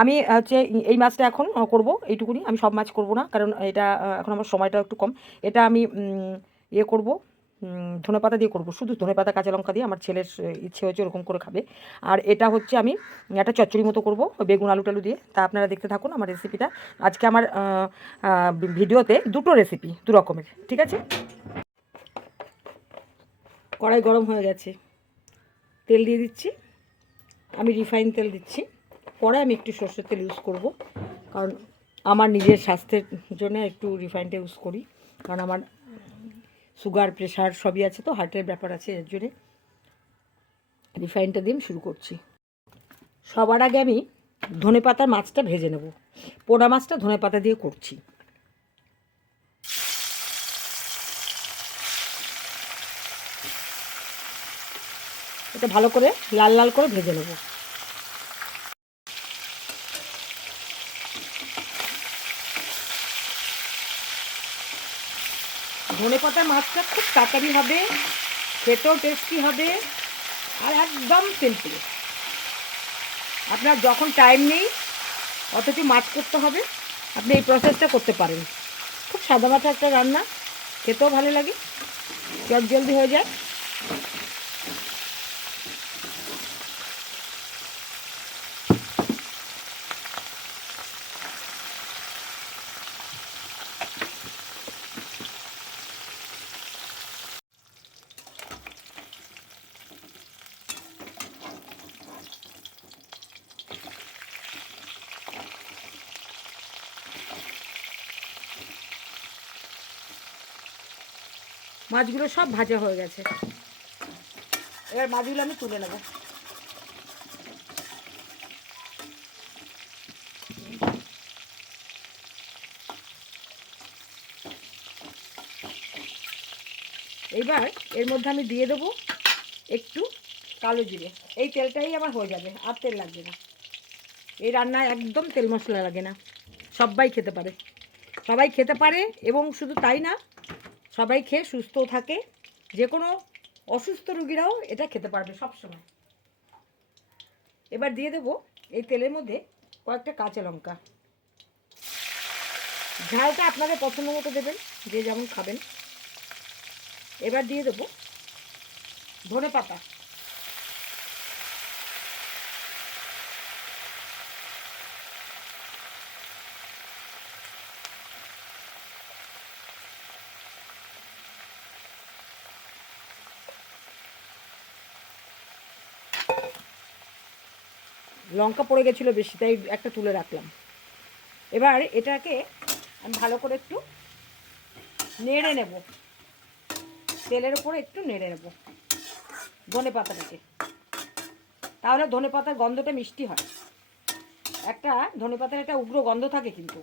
আমি হচ্ছে এই মাছটা এখন করব এইটুকুনি, আমি সব মাছ করব না, কারণ এটা এখন আমার সময়টা একটু কম। এটা আমি ইয়ে করব, ধনেপাতা দিয়ে করব, শুধু ধনেপাতা কাঁচা লঙ্কা দিয়ে। আমার ছেলের ইচ্ছে হয়েছে ওরকম করে খাবে। আর এটা হচ্ছে আমি একটা চচ্চড়ি মতো করব বেগুন আলু টালু দিয়ে। তা আপনারা দেখতে থাকুন আমার রেসিপিটা। আজকে আমার ভিডিওতে দুটো রেসিপি, দু রকমের, ঠিক আছে। কড়াই গরম হয়ে গেছে, তেল দিয়ে দিচ্ছি। আমি রিফাইন তেল দিচ্ছি, পরে আমি একটু সর্ষের তেল ইউজ করব, কারণ আমার নিজের স্বাস্থ্যের জন্য একটু রিফাইনটা ইউজ করি, কারণ আমার সুগার প্রেশার সবই আছে, তো হার্টের ব্যাপার আছে, এর জন্যে রিফাইনটা দিয়ে শুরু করছি। সবার আগে আমি ধনেপাতার মাছটা ভেজে নেব। পোড়া মাছটা ধনেপাতা দিয়ে করছি। এটা ভালো করে লাল লাল করে ভেজে নেব। ধনেপাতা মাছটা খুব তাড়াতাড়ি হবে, খেতেও টেস্টি হবে, আর একদম সিম্পল। আপনার যখন টাইম নেই অথচ মাছ করতে হবে, আপনি এই প্রসেসটা করতে পারেন। খুব সাদামাটা একটা রান্না, খেতেও ভালো লাগে, জলদি হয়ে যায়। মাছগুলো সব ভাজা হয়ে গেছে, এবার মাছগুলো আমি তুলে নেব। এইবার এর মধ্যে আমি দিয়ে দেবো একটু কালো জিরে। এই তেলটাই আমার হয়ে যাবে, আর তেল লাগবে না। এই রান্নায় একদম তেল মশলা লাগে না, সবাই খেতে পারে, সবাই খেতে পারে। এবং শুধু তাই না, সবাই খেয়ে সুস্থও থাকে, যে কোনো অসুস্থ রুগীরাও এটা খেতে পারবে সব সময়। এবার দিয়ে দেবো এই তেলের মধ্যে কয়েকটা কাঁচা লঙ্কা। ঝালটা আপনাদের পছন্দ মতো দেবেন, যে যেমন খাবেন। এবার দিয়ে দেবো ধনে পাতা। লঙ্কা পড়ে গেছিলো বেশি, তাই একটা তুলে রাখলাম। এবার এটাকে আমি ভালো করে একটু নেড়ে নেব, তেলের উপরে একটু নেড়ে নেব ধনে পাতাটাকে, তাহলে ধনে পাতার গন্ধটা মিষ্টি হয়। একটা ধনে পাতার একটা উগ্র গন্ধ থাকে, কিন্তু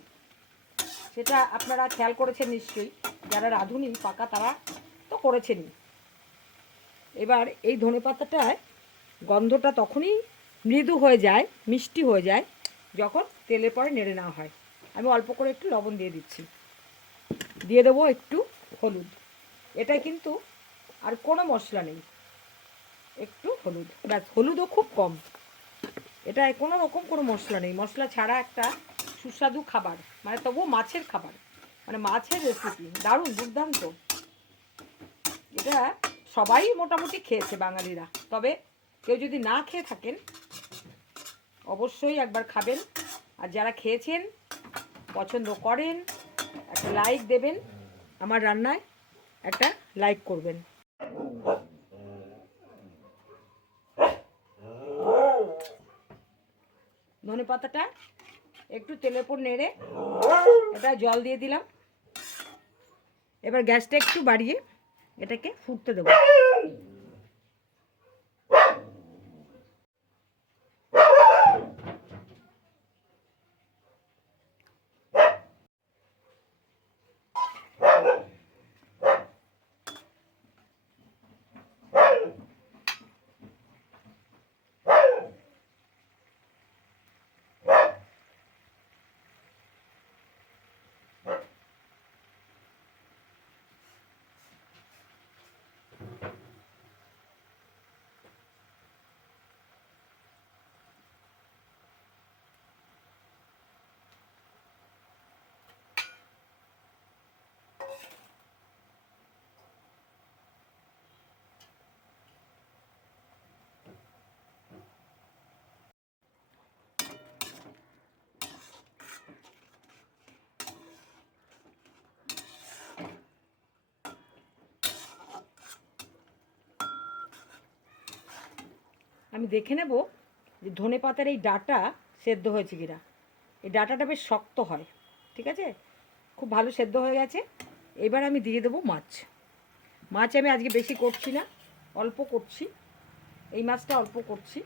সেটা আপনারা খেয়াল করেছেন নিশ্চয়ই, যারা রাঁধুনি পাকা তারা তো করেছেনই। এবার এই ধনে পাতাটায় গন্ধটা তখনই মৃদু হয়ে যায়, মিষ্টি হয়ে যায়, যখন তেলের পরে নেড়ে নেওয়া হয়। আমি অল্প করে একটু লবণ দিয়ে দিচ্ছি, দিয়ে দেবো একটু হলুদ। এটাই কিন্তু আর কোনো মশলা নেই, একটু হলুদ, ব্যাস। হলুদও খুব কম, এটায় কোনো রকম কোনো মশলা নেই, মশলা ছাড়া একটা সুস্বাদু খাবার, মানে তবুও মাছের খাবার, মানে মাছের রেসিপি, দারুণ দুর্দান্ত। এটা সবাই মোটামুটি খেয়েছে বাঙালিরা, তবে কেউ যদি না খেয়ে থাকেন অবশ্যই একবার খাবেন। আর যারা খেয়েছেন, পছন্দ করেন, একটা লাইক দেবেন, আমার রান্নায় একটা লাইক করবেন। ধনে পাতাটা একটু তেলের উপর নেড়ে এটা জল দিয়ে দিলাম। এবার গ্যাসটা একটু বাড়িয়ে এটাকে ফুটতে দেবো। আমি দেখে নেব যে ধনে পাতার এই ডাঁটা সেদ্ধ হয়েছে কিনা। এই ডাঁটাটা বেশ শক্ত হয়, ঠিক আছে, খুব ভালো সেদ্ধ হয়ে গেছে। এবার আমি দিয়ে দেবো মাছ। মাছ আমি আজকে বেশি করছি না, অল্প করছি, এই মাছটা অল্প করছি।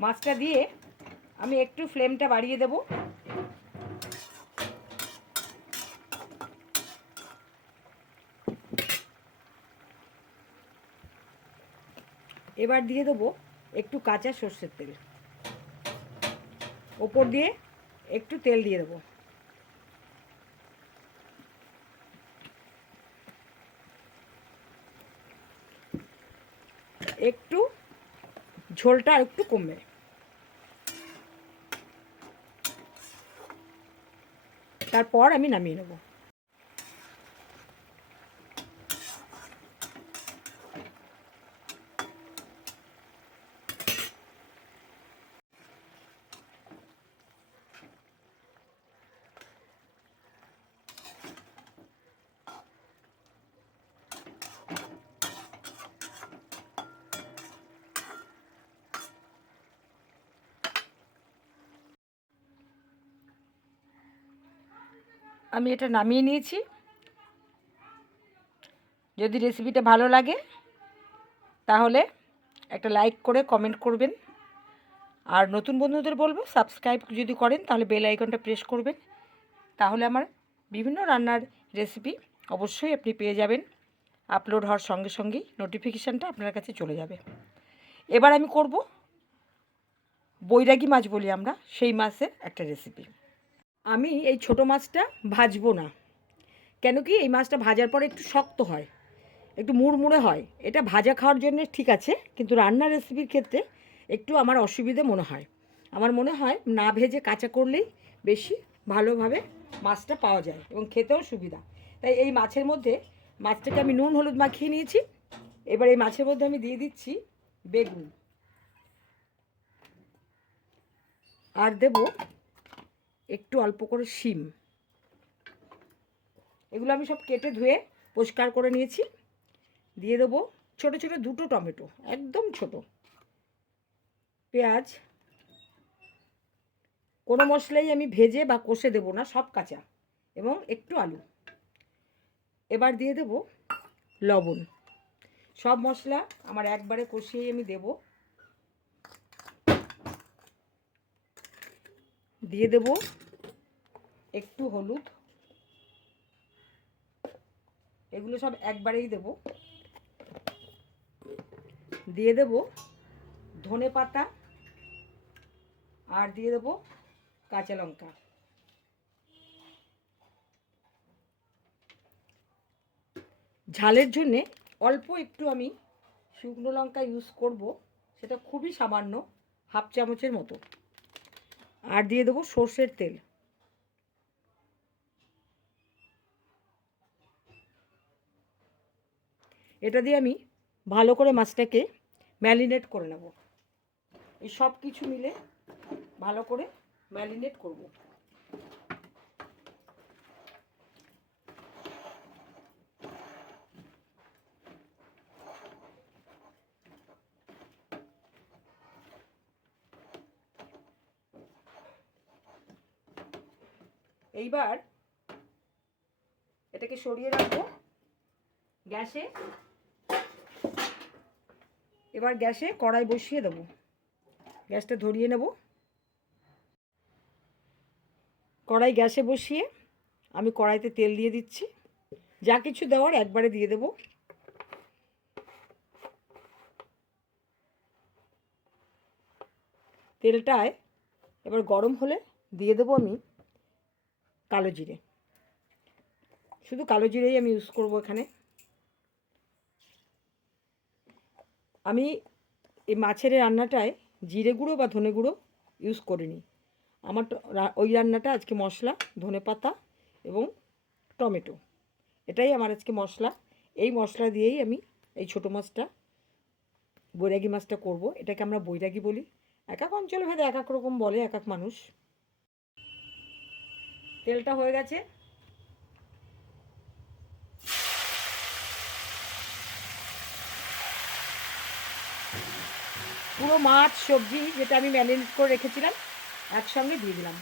মাছটা দিয়ে আমি একটু ফ্লেমটা বাড়িয়ে দেব। এবার দিয়ে দেবো একটু কাঁচা সর্ষের তেল, ওপর দিয়ে একটু তেল দিয়ে দেবো। একটু ঝোলটা আর একটু কমবে। তারপর আমি নামিয়ে নেব। আমি এটা নামিয়ে নিয়েছি। যদি রেসিপিটা ভালো লাগে তাহলে একটা লাইক করে কমেন্ট করবেন, আর নতুন বন্ধুদের বলবো সাবস্ক্রাইব যদি করেন তাহলে বেল আইকনটা প্রেস করবেন, তাহলে আমার বিভিন্ন রান্নার রেসিপি অবশ্যই আপনি পেয়ে যাবেন। আপলোড হওয়ার সঙ্গে সঙ্গেই নোটিফিকেশানটা আপনার কাছে চলে যাবে। এবার আমি করব বৈরাগী মাছ বলি আমরা, সেই মাছের একটা রেসিপি। আমি এই ছোট মাছটা ভাজবো না, কেন কি এই মাছটা ভাজার পরে একটু শক্ত হয়, একটু মুড়মুড়ে হয়। এটা ভাজা খাওয়ার জন্য ঠিক আছে, কিন্তু রান্নার রেসিপির ক্ষেত্রে একটু আমার অসুবিধে মনে হয়। আমার মনে হয় না ভেজে কাঁচা করলেই বেশি ভালোভাবে মাছটা পাওয়া যায় এবং খেতেও সুবিধা। তাই এই মাছের মধ্যে মাছটাকে আমি নুন হলুদ মাখিয়ে নিয়েছি। এবার এই মাছের মধ্যে আমি দিয়ে দিচ্ছি বেগুন, আর দেব একটু অল্প করে শিম। এগুলো আমি সব কেটে ধুয়ে পরিষ্কার করে নিয়েছি। দিয়ে দেবো ছোটো ছোটো দুটো টমেটো, একদম ছোট, পেঁয়াজ। কোনো মশলাই আমি ভেজে বা কষে দেবো না, সব কাঁচা, এবং একটু আলু। এবার দিয়ে দেব লবণ। সব মশলা আমার একবারে কষিয়ে আমি দেব। দিয়ে দেব একটু হলুদ, এগুলো সব একবারেই দেব। দিয়ে দেব ধনে পাতা, আর দিয়ে দেব কাঁচা লঙ্কা। ঝালের জন্যে অল্প একটু আমি শুকনো লঙ্কা ইউজ করব, সেটা খুবই সামান্য, হাফ চামচের মতো। আর দিয়ে দেবো সর্ষের তেল। এটা দিয়ে আমি ভালো করে মাছটাকে ম্যারিনেট করে নেব। এই সব কিছু মিলে ভালো করে ম্যারিনেট করব। এইবার এটাকে সরিয়ে রাখবো গ্যাসে। এবার গ্যাসে কড়াই বসিয়ে দেবো, গ্যাসটা ধরিয়ে নেব। কড়াই গ্যাসে বসিয়ে আমি কড়াইতে তেল দিয়ে দিচ্ছি। যা কিছু দেওয়ার একবারে দিয়ে দেব। তেলটায় এবার গরম হলে দিয়ে দেবো আমি কালো জিরে। শুধু কালো জিরেই আমি ইউজ করব এখানে। আমি এই মাছের রান্নাটায় জিরে গুঁড়ো বা ধনে গুঁড়ো ইউজ করিনি। আমার ওই রান্নাটা আজকে মশলা ধনে পাতা এবং টমেটো, এটাই আমার আজকে মশলা। এই মশলা দিয়েই আমি এই ছোটো মাছটা, বৈরাগী মাছটা করব। এটাকে আমরা বৈরাগী বলি, এক এক অঞ্চলে ভেদে এক এক রকম বলে এক এক মানুষ। তেলটা হয়ে গেছে, পুরো মাছ সবজি যেটা আমি ম্যারিনেট করে রেখেছিলাম একসঙ্গে দিয়ে দিলাম।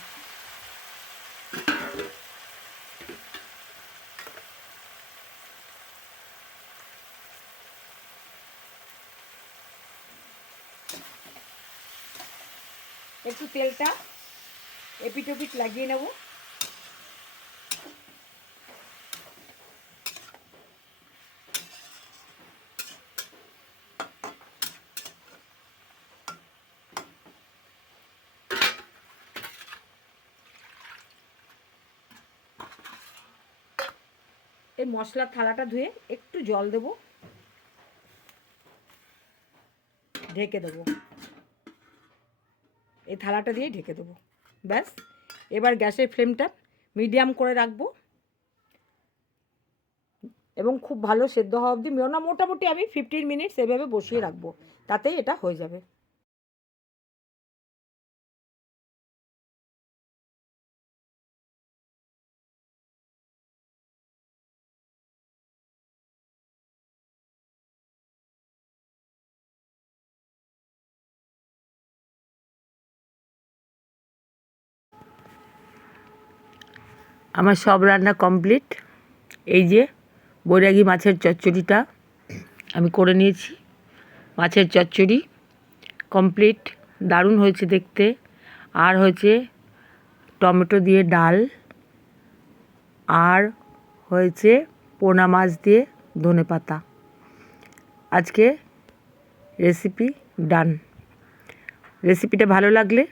একটু তেলটা এপিট ওপিট লাগিয়ে নেব। এই মশলার থালাটা ধুয়ে একটু জল দেব, ঢেকে দেবো। এই থালাটা দিয়ে ঢেকে দেবো, ব্যাস। এবার গ্যাসের ফ্লেমটা মিডিয়াম করে রাখবো এবং খুব ভালো সেদ্ধ হওয়া অবধি মোটামুটি আমি 15 মিনিটস এভাবে বসিয়ে রাখবো, তাতেই এটা হয়ে যাবে। আমার সব রান্না কমপ্লিট। এই যে বৈরাগী মাছের চচ্চড়িটা আমি করে নিয়েছি। মাছের চচ্চড়ি কমপ্লিট, দারুণ হয়েছে দেখতে। আর হয়েছে টমেটো দিয়ে ডাল, আর হয়েছে পোনা মাছ দিয়ে ধনে পাতা। আজকে রেসিপি ডান। রেসিপিটা ভালো লাগলে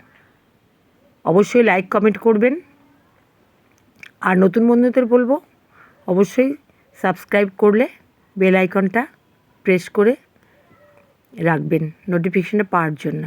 অবশ্যই লাইক কমেন্ট করবেন, আর নতুন বন্ধুদের বলবো অবশ্যই সাবস্ক্রাইব করলে বেল আইকনটা প্রেস করে রাখবেন নোটিফিকেশনটা পাওয়ার জন্য।